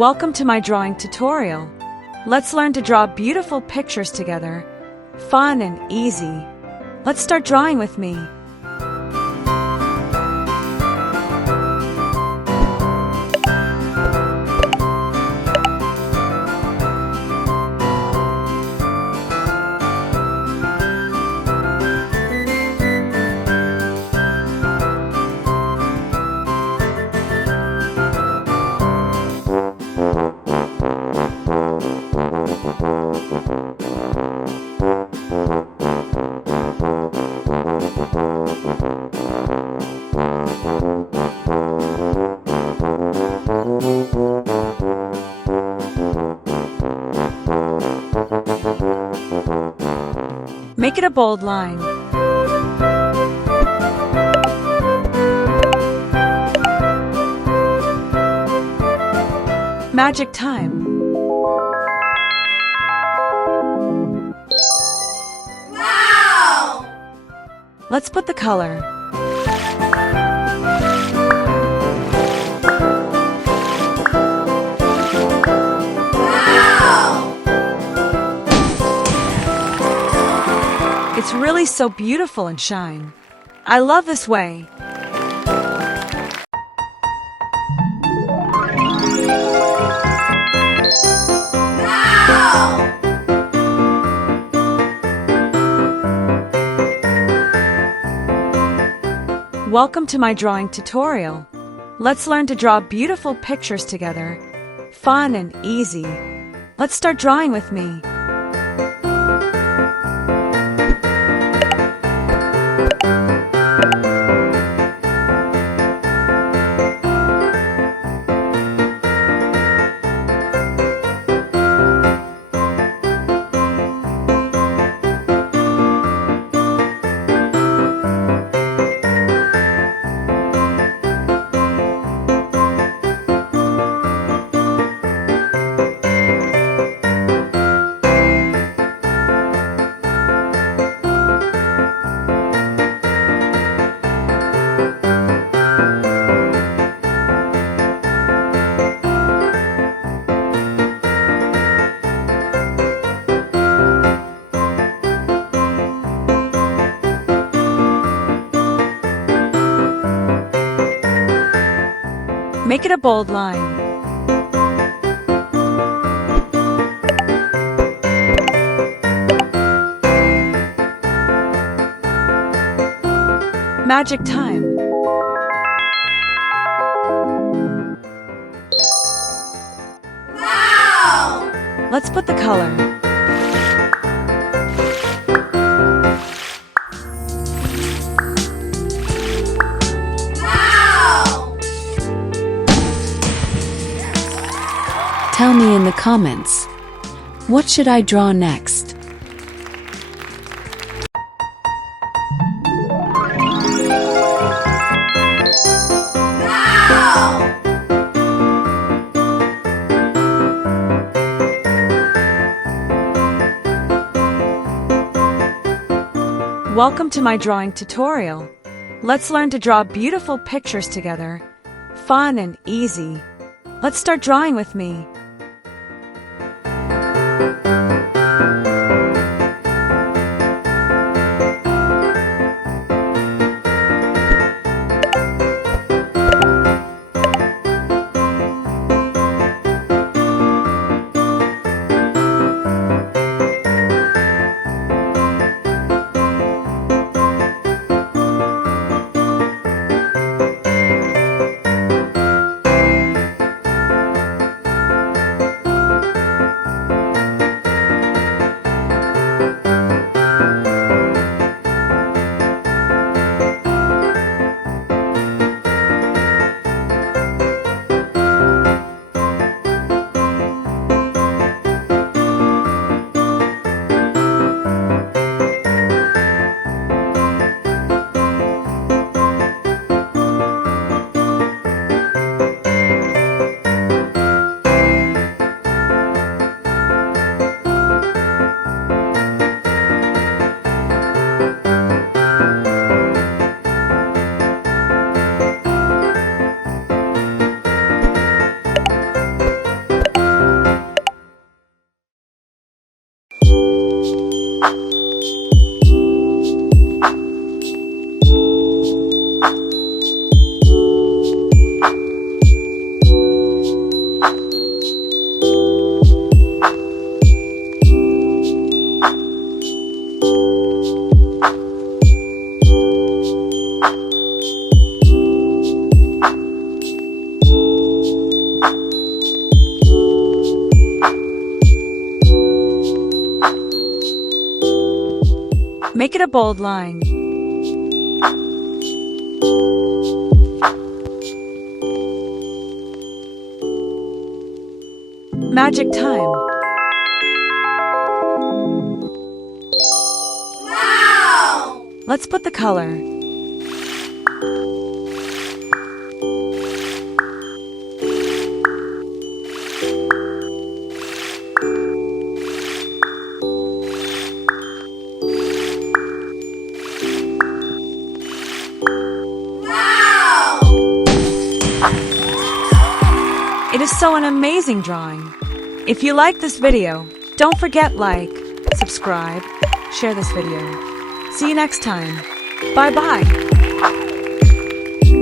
Welcome to my drawing tutorial. Let's learn to draw beautiful pictures together. Fun and easy. Let's start drawing with me. Make it a bold line. Magic time. Wow! Let's put the color. It's really so beautiful and shine. I love this way. Wow! Welcome to my drawing tutorial. Let's learn to draw beautiful pictures together. Fun and easy. Let's start drawing with me. Make it a bold line. Magic time. Wow! Let's put the color. Tell me in the comments, what should I draw next? Wow! Welcome to my drawing tutorial. Let's learn to draw beautiful pictures together. Fun and easy. Let's start drawing with me. Make it a bold line. Magic time. Wow! Let's put the color. Wow! It is so an amazing drawing. If you like this video, don't forget like, subscribe, share this video. See you next time. Bye bye.